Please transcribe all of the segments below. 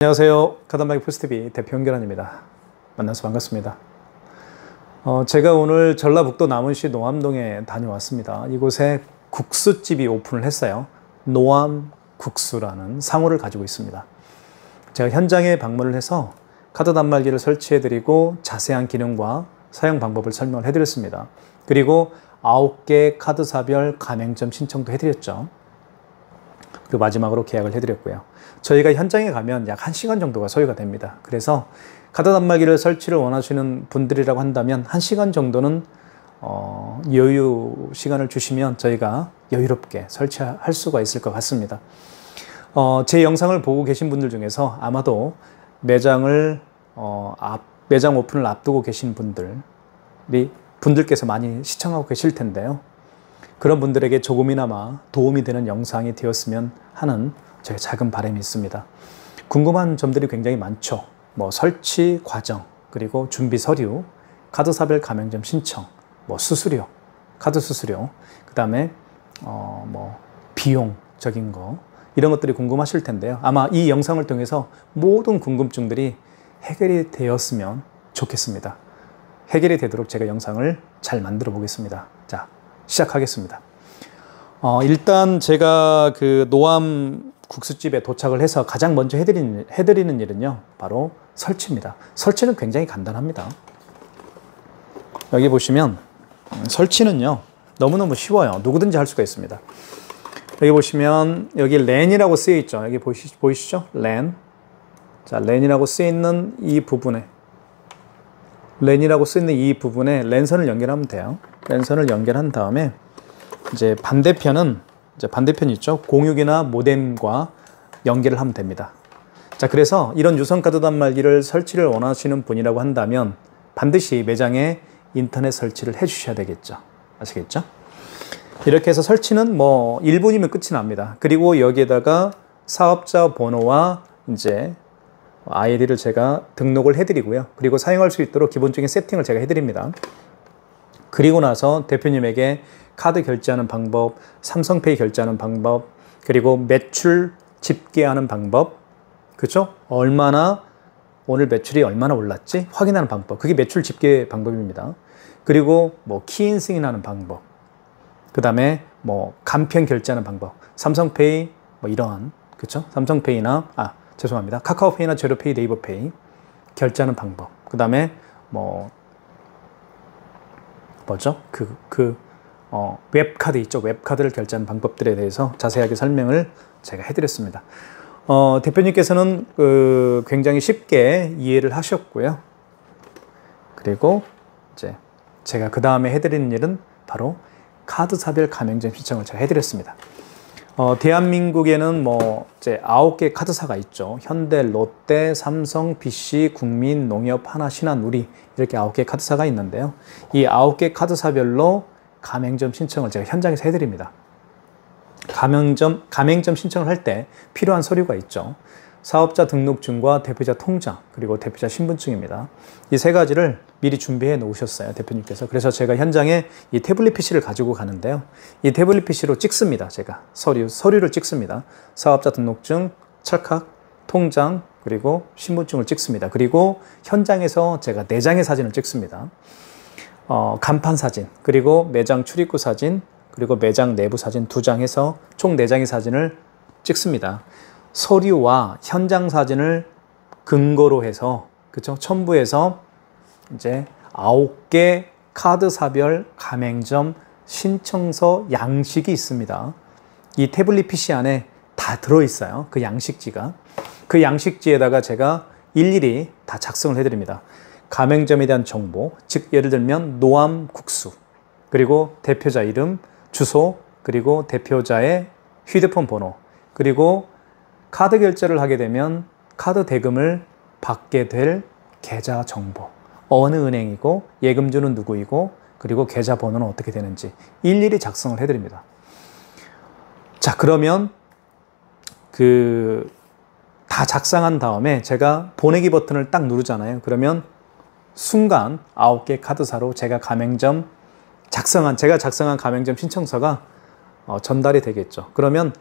안녕하세요. 카드한마기 포스트비 대표 현결환입니다. 만나서 반갑습니다. 제가 오늘 전라북도 남원시 노암동에 다녀왔습니다. 이곳에 국수집이 오픈을 했어요. 노암국수라는 상호를 가지고 있습니다. 제가 현장에 방문을 해서 카드 단말기를 설치해드리고 자세한 기능과 사용 방법을 설명을 해드렸습니다. 그리고 9개 카드사별 가맹점 신청도 해드렸죠. 그리고 마지막으로 계약을 해드렸고요. 저희가 현장에 가면 약 1시간 정도가 소요가 됩니다. 그래서 카드 단말기를 설치를 원하시는 분들이라고 한다면 1시간 정도는 여유 시간을 주시면 저희가 여유롭게 설치할 수가 있을 것 같습니다. 제 영상을 보고 계신 분들 중에서 아마도 매장 오픈을 앞두고 계신 분들께서 많이 시청하고 계실 텐데요. 그런 분들에게 조금이나마 도움이 되는 영상이 되었으면 하는 저의 작은 바람이 있습니다. 궁금한 점들이 굉장히 많죠. 설치 과정, 그리고 준비 서류, 카드사별 가맹점 신청, 수수료, 카드 수수료, 그 다음에 비용적인 거, 이런 것들이 궁금하실 텐데요. 아마 이 영상을 통해서 모든 궁금증들이 해결이 되었으면 좋겠습니다. 해결이 되도록 제가 영상을 잘 만들어 보겠습니다. 자, 시작하겠습니다. 일단 제가 그 노암 국수집에 도착을 해서 가장 먼저 해드리는 일은요, 바로 설치입니다. 설치는 굉장히 간단합니다. 여기 보시면 설치는요, 너무너무 쉬워요. 누구든지 할 수가 있습니다. 여기 보시면 여기 랜이라고 쓰여 있죠. 여기 보이시죠? 랜. 자, 랜이라고 쓰여 있는 이 부분에 랜선을 연결하면 돼요. 랜선을 연결한 다음에 이제 반대편 있죠. 공유기나 모뎀과 연결을 하면 됩니다. 자, 그래서 이런 유선카드 단말기를 설치를 원하시는 분이라고 한다면 반드시 매장에 인터넷 설치를 해 주셔야 되겠죠. 아시겠죠? 이렇게 해서 설치는 1분이면 끝이 납니다. 그리고 여기에다가 사업자 번호와 이제 아이디를 제가 등록을 해드리고요. 그리고 사용할 수 있도록 기본적인 세팅을 제가 해드립니다. 그리고 나서 대표님에게 카드 결제하는 방법, 삼성페이 결제하는 방법, 그리고 매출 집계하는 방법, 그렇죠? 오늘 매출이 얼마나 올랐지? 확인하는 방법. 그게 매출 집계 방법입니다. 그리고 키인 승인하는 방법, 그 다음에 간편 결제하는 방법, 삼성페이 이러한, 그렇죠? 삼성페이나 죄송합니다. 카카오페이나 제로페이, 네이버페이 결제하는 방법. 그 다음에 웹카드 있죠. 웹카드를 결제하는 방법들에 대해서 자세하게 설명을 제가 해드렸습니다. 대표님께서는 굉장히 쉽게 이해를 하셨고요. 그리고 이제 제가 그 다음에 해드리는 일은 바로 카드사별 가맹점 신청을 제가 해드렸습니다. 대한민국에는 이제 9개 카드사가 있죠. 현대, 롯데, 삼성, BC, 국민, 농협, 하나, 신한, 우리 이렇게 9개 카드사가 있는데요. 이 9개 카드사별로 가맹점 신청을 제가 현장에서 해드립니다. 가맹점 신청을 할 때 필요한 서류가 있죠. 사업자 등록증과 대표자 통장, 그리고 대표자 신분증입니다. 이 세 가지를 미리 준비해 놓으셨어요, 대표님께서. 그래서 제가 현장에 이 태블릿 PC를 가지고 가는데요. 이 태블릿 PC로 찍습니다. 제가 서류를 찍습니다. 사업자 등록증, 찰칵, 통장, 그리고 신분증을 찍습니다. 그리고 현장에서 제가 4장의 사진을 찍습니다. 간판 사진, 그리고 매장 출입구 사진, 그리고 매장 내부 사진 2장 해서 총 4장의 사진을 찍습니다. 서류와 현장 사진을 근거로 해서, 그쵸? 첨부해서 이제 9개 카드사별 가맹점 신청서 양식이 있습니다. 이 태블릿 PC 안에 다 들어있어요. 그 양식지가. 그 양식지에다가 제가 일일이 다 작성을 해드립니다. 가맹점에 대한 정보, 즉 예를 들면 노암국수, 그리고 대표자 이름, 주소, 그리고 대표자의 휴대폰 번호, 그리고 카드 결제를 하게 되면 카드 대금을 받게 될 계좌 정보, 어느 은행이고 예금주는 누구이고 그리고 계좌 번호는 어떻게 되는지 일일이 작성을 해드립니다. 자, 그러면 다 작성한 다음에 제가 보내기 버튼을 딱 누르잖아요. 그러면 순간 9개 카드사로 제가 가맹점 제가 작성한 가맹점 신청서가 전달이 되겠죠. 그러면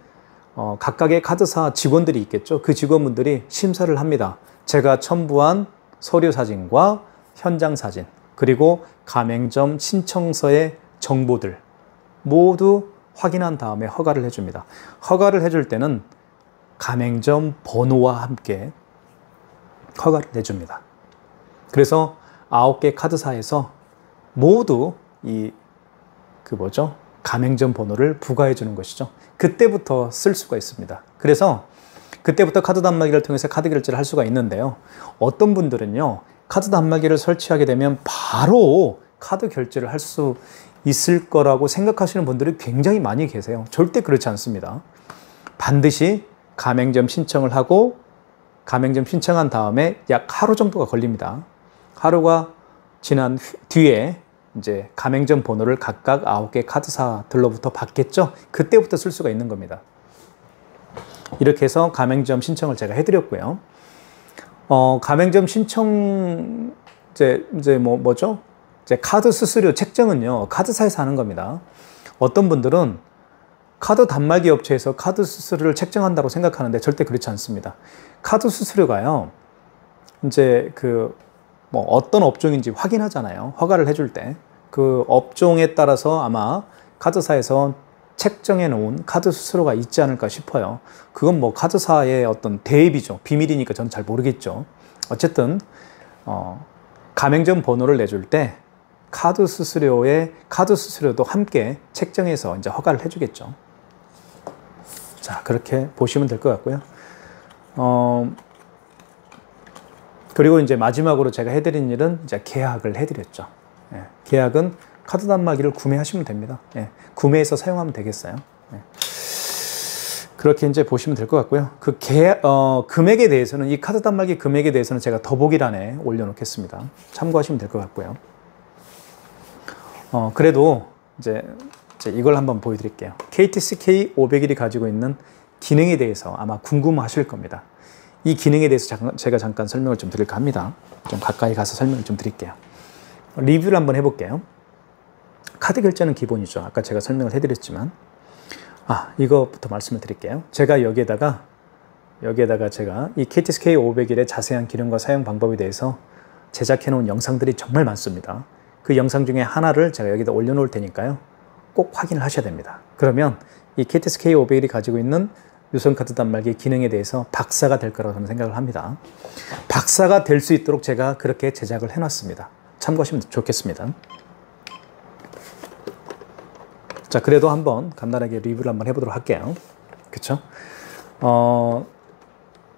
각각의 카드사 직원들이 있겠죠. 그 직원분들이 심사를 합니다. 제가 첨부한 서류 사진과 현장 사진, 그리고 가맹점 신청서의 정보들 모두 확인한 다음에 허가를 해줍니다. 허가를 해줄 때는 가맹점 번호와 함께 허가를 내줍니다. 그래서 9개 카드사에서 모두 가맹점 번호를 부과해 주는 것이죠. 그때부터 쓸 수가 있습니다. 그래서 그때부터 카드 단말기를 통해서 카드 결제를 할 수가 있는데요. 어떤 분들은요, 카드 단말기를 설치하게 되면 바로 카드 결제를 할 수 있을 거라고 생각하시는 분들이 굉장히 많이 계세요. 절대 그렇지 않습니다. 반드시 가맹점 신청을 하고 가맹점 신청한 다음에 약 하루 정도가 걸립니다. 하루가 지난 뒤에 이제 가맹점 번호를 각각 9개 카드사들로부터 받겠죠. 그때부터 쓸 수가 있는 겁니다. 이렇게 해서 가맹점 신청을 제가 해드렸고요. 가맹점 신청 이제 카드 수수료 책정은요, 카드사에서 하는 겁니다. 어떤 분들은 카드 단말기 업체에서 카드 수수료를 책정한다고 생각하는데 절대 그렇지 않습니다. 카드 수수료가요, 이제 어떤 업종인지 확인하잖아요. 허가를 해줄 때. 그 업종에 따라서 아마 카드사에서 책정해 놓은 카드 수수료가 있지 않을까 싶어요. 그건 뭐 카드사의 어떤 대입이죠. 비밀이니까 저는 잘 모르겠죠. 어쨌든 가맹점 번호를 내줄 때 카드 수수료도 함께 책정해서 이제 허가를 해주겠죠. 자, 그렇게 보시면 될 것 같고요. 그리고 이제 마지막으로 제가 해드린 일은 이제 계약을 해드렸죠. 예, 계약은 카드 단말기를 구매하시면 됩니다. 예, 구매해서 사용하면 되겠어요. 예. 그렇게 이제 보시면 될 것 같고요. 그 금액에 대해서는, 이 카드 단말기 금액에 대해서는 제가 더보기란에 올려놓겠습니다. 참고하시면 될 것 같고요. 그래도 이제 이걸 한번 보여드릴게요. KTC K501이 가지고 있는 기능에 대해서 아마 궁금하실 겁니다. 이 기능에 대해서 제가 잠깐 설명을 좀 드릴까 합니다. 좀 가까이 가서 설명을 좀 드릴게요. 리뷰를 한번 해볼게요. 카드 결제는 기본이죠. 아까 제가 설명을 해드렸지만, 이거부터 말씀을 드릴게요. 제가 여기에다가 제가 이 KTC K501의 자세한 기능과 사용 방법에 대해서 제작해 놓은 영상들이 정말 많습니다. 그 영상 중에 하나를 제가 여기다 올려놓을 테니까요. 꼭 확인을 하셔야 됩니다. 그러면 이 KTC K501이 가지고 있는 유선카드 단말기 기능에 대해서 박사가 될 거라고 저는 생각을 합니다. 박사가 될 수 있도록 제가 그렇게 제작을 해놨습니다. 참고하시면 좋겠습니다. 자, 그래도 한번 간단하게 리뷰를 한번 해보도록 할게요. 그쵸?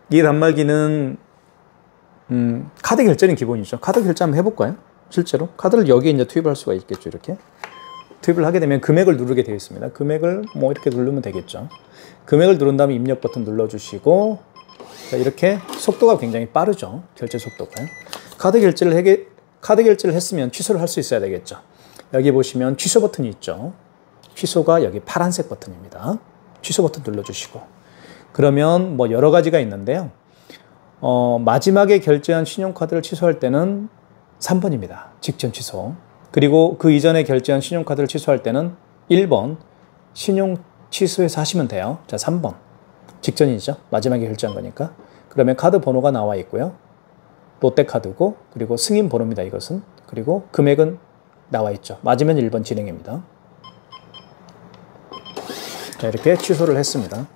이 단말기는 카드 결제는 기본이죠. 카드 결제 한번 해볼까요? 실제로 카드를 여기에 이제 투입할 수가 있겠죠. 이렇게 투입을 하게 되면 금액을 누르게 되어 있습니다. 금액을 뭐 이렇게 누르면 되겠죠. 금액을 누른 다음에 입력 버튼 눌러주시고, 자, 이렇게 속도가 굉장히 빠르죠. 결제 속도가요. 카드 결제를 했으면 취소를 할 수 있어야 되겠죠. 여기 보시면 취소 버튼이 있죠. 취소가 여기 파란색 버튼입니다. 취소 버튼 눌러주시고, 그러면 뭐 여러 가지가 있는데요. 마지막에 결제한 신용카드를 취소할 때는 3번입니다. 직전 취소. 그리고 그 이전에 결제한 신용카드를 취소할 때는 1번 신용 취소해서 하시면 돼요. 자, 3번 직전이죠. 마지막에 결제한 거니까. 그러면 카드 번호가 나와 있고요. 롯데카드고, 그리고 승인 번호입니다. 이것은. 그리고 금액은 나와 있죠. 맞으면 1번 진행입니다. 자, 이렇게 취소를 했습니다.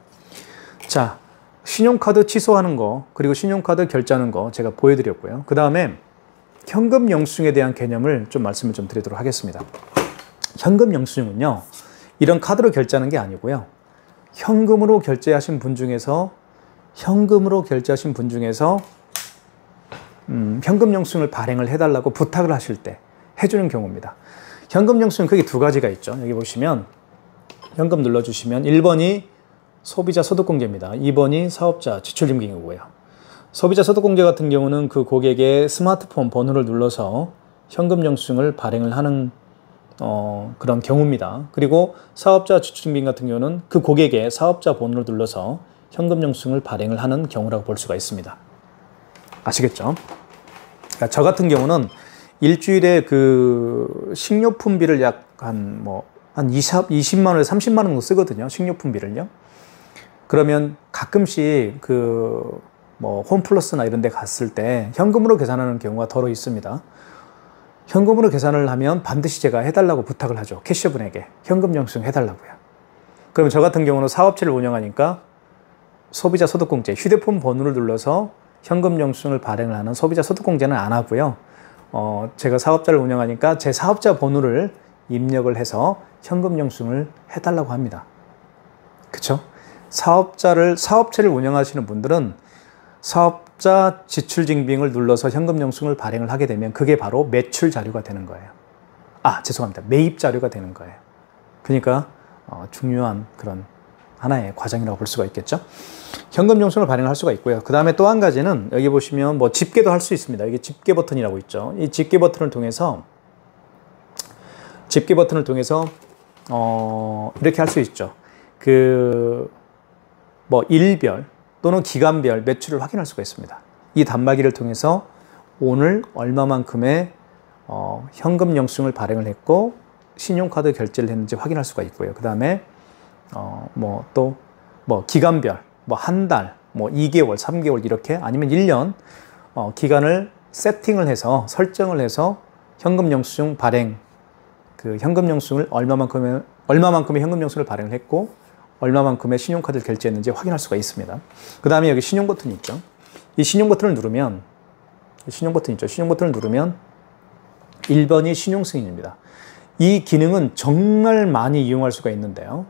자, 신용카드 취소하는 거, 그리고 신용카드 결제하는 거 제가 보여드렸고요. 그 다음에 현금 영수증에 대한 개념을 좀 말씀을 좀 드리도록 하겠습니다. 현금 영수증은요, 이런 카드로 결제하는 게 아니고요. 현금으로 결제하신 분 중에서 현금 영수증을 발행을 해달라고 부탁을 하실 때 해주는 경우입니다. 현금 영수증 크게 두 가지가 있죠. 여기 보시면 현금 눌러주시면 1번이 소비자 소득공제입니다. 2번이 사업자 지출증빙이고요. 소비자 소득공제 같은 경우는 그 고객의 스마트폰 번호를 눌러서 현금 영수증을 발행을 하는 그런 경우입니다. 그리고 사업자 지출증빙 같은 경우는 그 고객의 사업자 번호를 눌러서 현금 영수증을 발행을 하는 경우라고 볼 수가 있습니다. 아시겠죠? 그러니까 저 같은 경우는 일주일에 그 식료품비를 약 한 20만 원에서 30만 원 정도 쓰거든요. 식료품비를요. 그러면 가끔씩 홈플러스나 이런 데 갔을 때 현금으로 계산하는 경우가 더러 있습니다. 현금으로 계산을 하면 반드시 제가 해달라고 부탁을 하죠. 캐셔분에게 현금 영수증 해달라고요. 그러면 저 같은 경우는 사업체를 운영하니까 소비자 소득공제, 휴대폰 번호를 눌러서 현금 영수증을 발행을 하는 소비자 소득공제는 안 하고요. 제가 사업자를 운영하니까 제 사업자 번호를 입력을 해서 현금 영수증을 해달라고 합니다. 그쵸? 사업체를 운영하시는 분들은 사업자 지출증빙을 눌러서 현금 영수증을 발행을 하게 되면 그게 바로 매출 자료가 되는 거예요. 죄송합니다. 매입 자료가 되는 거예요. 그러니까 중요한 그런 하나의 과정이라고 볼 수가 있겠죠. 현금 영수증을 발행할 수가 있고요. 그 다음에 또 한 가지는 여기 보시면 집계도 할 수 있습니다. 이게 집계 버튼이라고 있죠. 이 집계 버튼을 통해서 이렇게 할 수 있죠. 일별 또는 기간별 매출을 확인할 수가 있습니다. 이 단말기를 통해서 오늘 얼마만큼의 현금 영수증을 발행을 했고 신용카드 결제를 했는지 확인할 수가 있고요. 그 다음에 기간별 한 달, 2개월, 3개월 이렇게 아니면 1년 기간을 세팅을 해서 설정을 해서 현금 영수증 발행 현금 영수증을 얼마만큼의 현금 영수증을 발행을 했고 얼마만큼의 신용카드를 결제했는지 확인할 수가 있습니다. 그 다음에 여기 신용 버튼이 있죠. 이 신용 버튼을 누르면 1번이 신용 승인입니다. 이 기능은 정말 많이 이용할 수가 있는데요.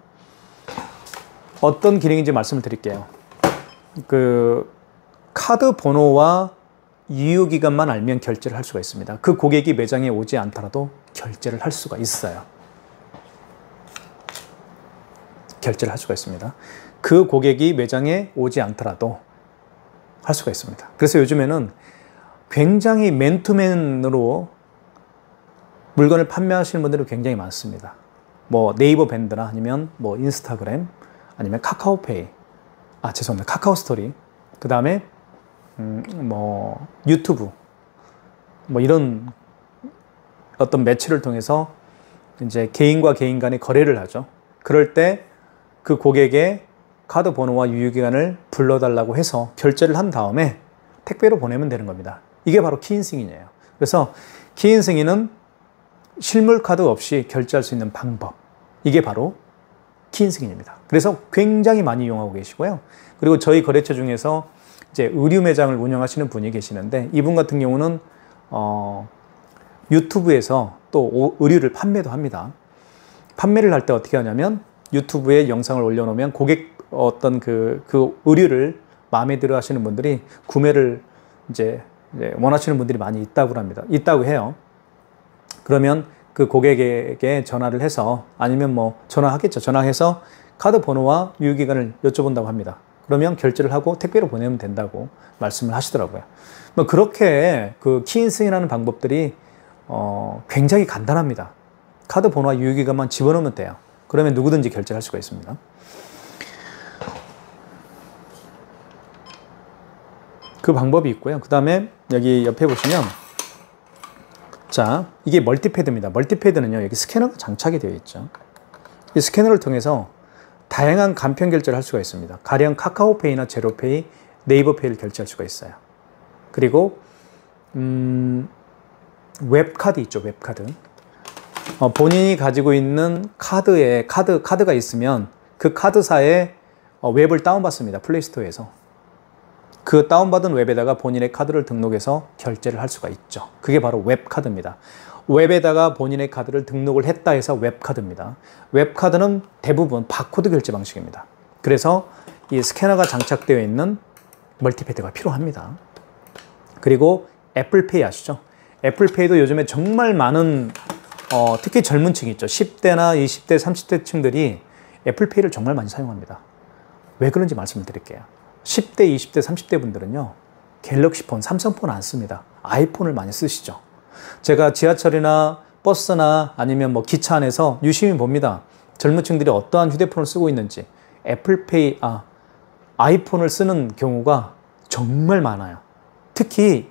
어떤 기능인지 말씀을 드릴게요. 카드 번호와 유효기간만 알면 결제를 할 수가 있습니다. 그 고객이 매장에 오지 않더라도 결제를 할 수가 있어요. 결제를 할 수가 있습니다. 그 고객이 매장에 오지 않더라도 할 수가 있습니다. 그래서 요즘에는 굉장히 맨투맨으로 물건을 판매하시는 분들이 굉장히 많습니다. 네이버 밴드나 아니면 인스타그램 아니면 카카오페이, 카카오 스토리, 그 다음에 유튜브 이런 어떤 매체를 통해서 이제 개인과 개인 간의 거래를 하죠. 그럴 때 그 고객의 카드 번호와 유효기간을 불러달라고 해서 결제를 한 다음에 택배로 보내면 되는 겁니다. 이게 바로 키인 승인이에요. 그래서 키인 승인은 실물 카드 없이 결제할 수 있는 방법. 이게 바로 키인 승인입니다. 그래서 굉장히 많이 이용하고 계시고요. 그리고 저희 거래처 중에서 이제 의류 매장을 운영하시는 분이 계시는데 이분 같은 경우는 유튜브에서 또 의류를 판매도 합니다. 판매를 할 때 어떻게 하냐면 유튜브에 영상을 올려놓으면 고객 그 의류를 마음에 들어 하시는 분들이 구매를 이제 원하시는 분들이 많이 있다고 해요. 그러면 그 고객에게 전화를 해서 아니면 전화하겠죠. 전화해서 카드 번호와 유효기간을 여쭤본다고 합니다. 그러면 결제를 하고 택배로 보내면 된다고 말씀을 하시더라고요. 그렇게 키인 승인하는 방법들이 굉장히 간단합니다. 카드 번호와 유효기간만 집어넣으면 돼요. 그러면 누구든지 결제할 수가 있습니다. 그 방법이 있고요. 그 다음에 여기 옆에 보시면 이게 멀티패드입니다. 멀티패드는요, 여기 스캐너가 장착이 되어 있죠. 이 스캐너를 통해서 다양한 간편 결제를 할 수가 있습니다. 가령 카카오페이나 제로페이, 네이버페이를 결제할 수가 있어요. 그리고 웹카드 있죠, 웹카드. 본인이 가지고 있는 카드가 있으면 그 카드사의 웹을 다운받습니다. 플레이스토어에서. 그 다운받은 웹에다가 본인의 카드를 등록해서 결제를 할 수가 있죠. 그게 바로 웹카드입니다. 웹에다가 본인의 카드를 등록을 했다 해서 웹카드입니다. 웹카드는 대부분 바코드 결제 방식입니다. 그래서 이 스캐너가 장착되어 있는 멀티패드가 필요합니다. 그리고 애플페이 아시죠? 애플페이도 요즘에 정말 많은 특히 젊은 층이 있죠. 10대나 20대, 30대 층들이 애플페이를 정말 많이 사용합니다. 왜 그런지 말씀을 드릴게요. 10대, 20대, 30대 분들은요, 갤럭시폰, 삼성폰 안 씁니다. 아이폰을 많이 쓰시죠. 제가 지하철이나 버스나 아니면 기차 안에서 유심히 봅니다. 젊은 층들이 어떠한 휴대폰을 쓰고 있는지. 애플페이, 아이폰을 쓰는 경우가 정말 많아요. 특히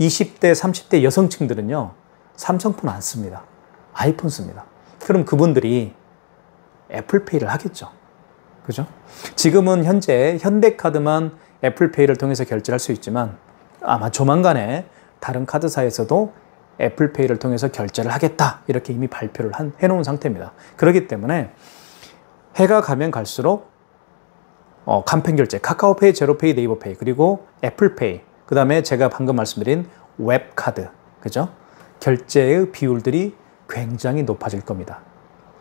20대, 30대 여성층들은요, 삼성폰 안 씁니다. 아이폰 씁니다. 그럼 그분들이 애플페이를 하겠죠. 그죠? 지금은 현재 현대카드만 애플페이를 통해서 결제할 수 있지만 아마 조만간에 다른 카드사에서도 애플페이를 통해서 결제를 하겠다. 이렇게 이미 발표를 해놓은 상태입니다. 그렇기 때문에 해가 가면 갈수록 간편 결제, 카카오페이, 제로페이, 네이버페이, 그리고 애플페이, 그 다음에 제가 방금 말씀드린 웹카드, 그죠? 결제의 비율들이 굉장히 높아질 겁니다.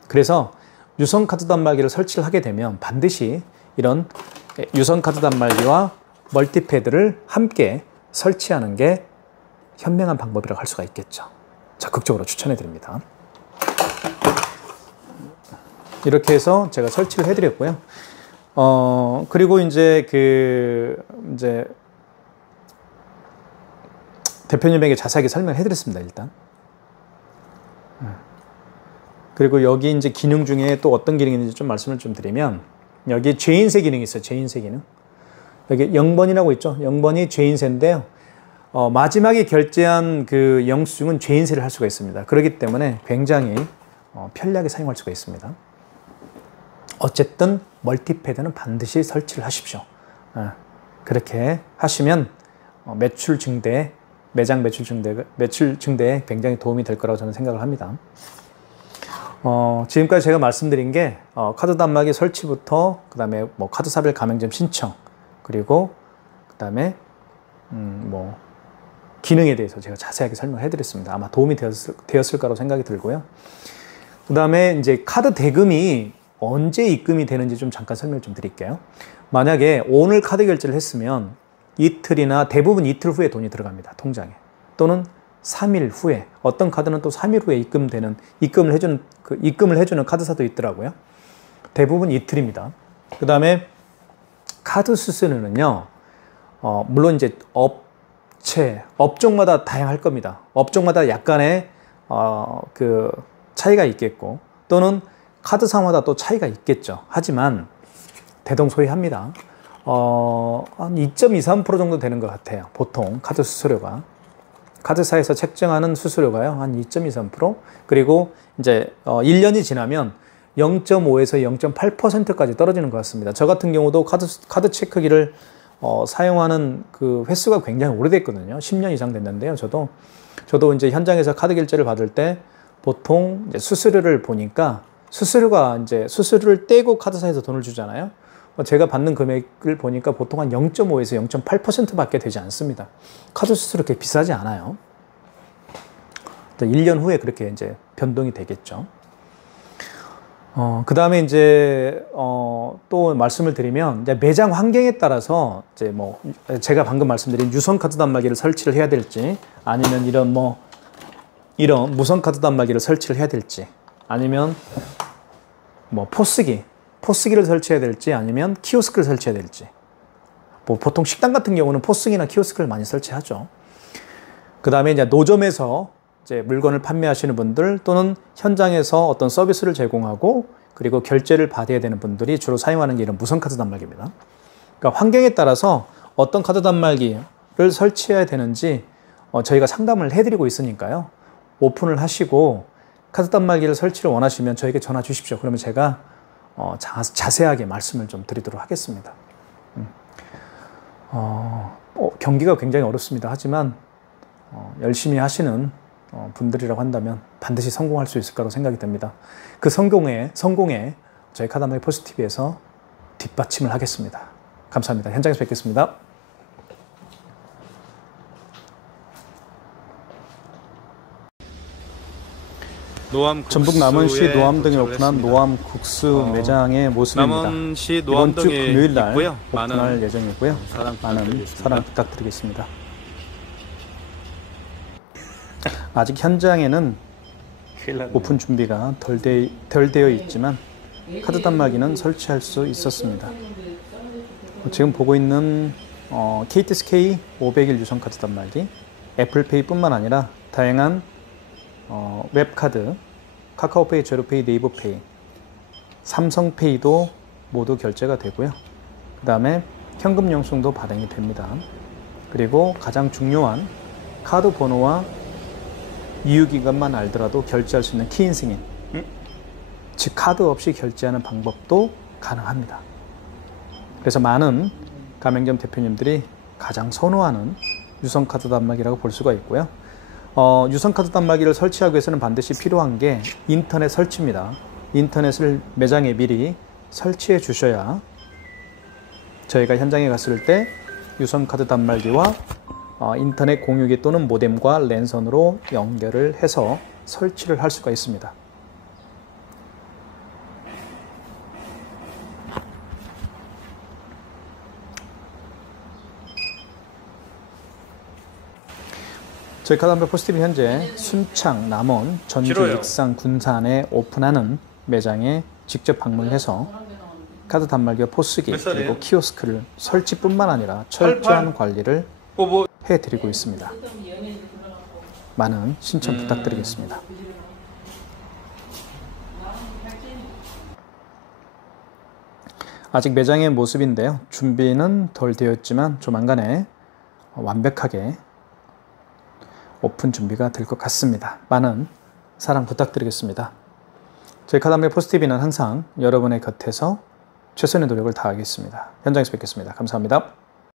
그래서 유선카드 단말기를 설치를 하게 되면 반드시 이런 유선카드 단말기와 멀티패드를 함께 설치하는 게 현명한 방법이라고 할 수가 있겠죠. 적극적으로 추천해 드립니다. 이렇게 해서 제가 설치를 해 드렸고요. 그리고 이제 대표님에게 자세하게 설명해 드렸습니다, 일단. 그리고 여기 이제 기능 중에 또 어떤 기능이 있는지 좀 말씀을 좀 드리면, 여기 죄인세 기능이 있어요. 죄인세 기능. 여기 0번이라고 있죠. 0번이 죄인세인데요. 마지막에 결제한 그 영수증은 죄인세를 할 수가 있습니다. 그렇기 때문에 굉장히 편리하게 사용할 수가 있습니다. 어쨌든 멀티패드는 반드시 설치를 하십시오. 그렇게 하시면 매출 증대, 매장 매출 증대에 굉장히 도움이 될 거라고 저는 생각을 합니다. 지금까지 제가 말씀드린 게 카드 단말기 설치부터 그 다음에 뭐 카드사별 가맹점 신청, 그리고 그 다음에 뭐 기능에 대해서 제가 자세하게 설명해 드렸습니다. 아마 도움이 되었을 거라고 생각이 들고요. 그 다음에 이제 카드 대금이 언제 입금이 되는지 좀 잠깐 설명을 좀 드릴게요. 만약에 오늘 카드 결제를 했으면 이틀이나 대부분 이틀 후에 돈이 들어갑니다. 통장에. 또는 3일 후에, 어떤 카드는 또 3일 후에 입금을 해주는 카드사도 있더라고요. 대부분 이틀입니다. 그 다음에 카드 수수료는요, 물론 이제 업종마다 다양할 겁니다. 업종마다 약간의 그 차이가 있겠고, 또는 카드사마다 또 차이가 있겠죠. 하지만 대동소이합니다. 한 2.23% 정도 되는 것 같아요. 보통 카드 수수료가. 카드사에서 책정하는 수수료가요, 한 2.23%. 그리고 이제 1년이 지나면 0.5에서 0.8%까지 떨어지는 것 같습니다. 저 같은 경우도 카드 체크기를 사용하는 그 횟수가 굉장히 오래됐거든요. 10년 이상 됐는데요. 저도 이제 현장에서 카드 결제를 받을 때 보통 이제 수수료를 보니까 수수료를 떼고 카드사에서 돈을 주잖아요. 제가 받는 금액을 보니까 보통 한 0.5에서 0.8%밖에 되지 않습니다. 카드 수수료 그렇게 비싸지 않아요. 1년 후에 그렇게 이제 변동이 되겠죠. 그 다음에 이제 또 말씀을 드리면, 이제 매장 환경에 따라서 이제 뭐 제가 방금 말씀드린 유선 카드 단말기를 설치를 해야 될지, 아니면 이런 무선 카드 단말기를 설치를 해야 될지, 아니면 뭐 포스기를 설치해야 될지, 아니면 키오스크를 설치해야 될지. 뭐 보통 식당 같은 경우는 포스기나 키오스크를 많이 설치하죠. 그 다음에 이제 노점에서 이제 물건을 판매하시는 분들, 또는 현장에서 어떤 서비스를 제공하고 그리고 결제를 받아야 되는 분들이 주로 사용하는 게 이런 무선 카드 단말기입니다. 그러니까 환경에 따라서 어떤 카드 단말기를 설치해야 되는지 저희가 상담을 해드리고 있으니까요. 오픈을 하시고 카드 단말기를 설치를 원하시면 저에게 전화 주십시오. 그러면 제가 자세하게 말씀을 좀 드리도록 하겠습니다. 경기가 굉장히 어렵습니다. 하지만 열심히 하시는 분들이라고 한다면 반드시 성공할 수 있을 거라고 생각이 됩니다. 그 성공에 저희 카드단말기 포스TV에서 뒷받침을 하겠습니다. 감사합니다. 현장에서 뵙겠습니다. 전북 남원시 노암동에 오픈한 노암국수 매장의 모습입니다. 남원시 이번 주 노암동에 금요일 날 있고요. 오픈할 예정이고요. 많은 사랑 부탁드리겠습니다. 부탁드리겠습니다. 아직 현장에는 오픈 준비가 덜 되어 있지만 카드 단말기는 설치할 수 있었습니다. 지금 보고 있는 KTSK 500일 유선 카드 단말기, 애플페이뿐만 아니라 다양한 웹카드, 카카오페이, 제로페이, 네이버페이, 삼성페이도 모두 결제가 되고요. 그 다음에 현금 영수증도 발행이 됩니다. 그리고 가장 중요한 카드 번호와 이유기간만 알더라도 결제할 수 있는 키인승인, 즉 카드 없이 결제하는 방법도 가능합니다. 그래서 많은 가맹점 대표님들이 가장 선호하는 유선카드 단말기라고 볼 수가 있고요. 유선카드 단말기를 설치하기 위해서는 반드시 필요한 게 인터넷 설치입니다. 인터넷을 매장에 미리 설치해 주셔야 저희가 현장에 갔을 때 유선카드 단말기와 인터넷 공유기 또는 모뎀과 랜선으로 연결을 해서 설치를 할 수가 있습니다. 저희 카드한배 포스티비 현재 순창, 남원, 전주, 익산, 군산에 오픈하는 매장에 직접 방문해서 카드 단말기와 포스기 그리고 키오스크를 설치뿐만 아니라 철저한 관리를 해드리고 있습니다. 많은 신청 부탁드리겠습니다. 아직 매장의 모습인데요. 준비는 덜 되었지만 조만간에 완벽하게 오픈 준비가 될 것 같습니다. 많은 사랑 부탁드리겠습니다. 저희 카드한배 포스티비는 항상 여러분의 곁에서 최선의 노력을 다하겠습니다. 현장에서 뵙겠습니다. 감사합니다.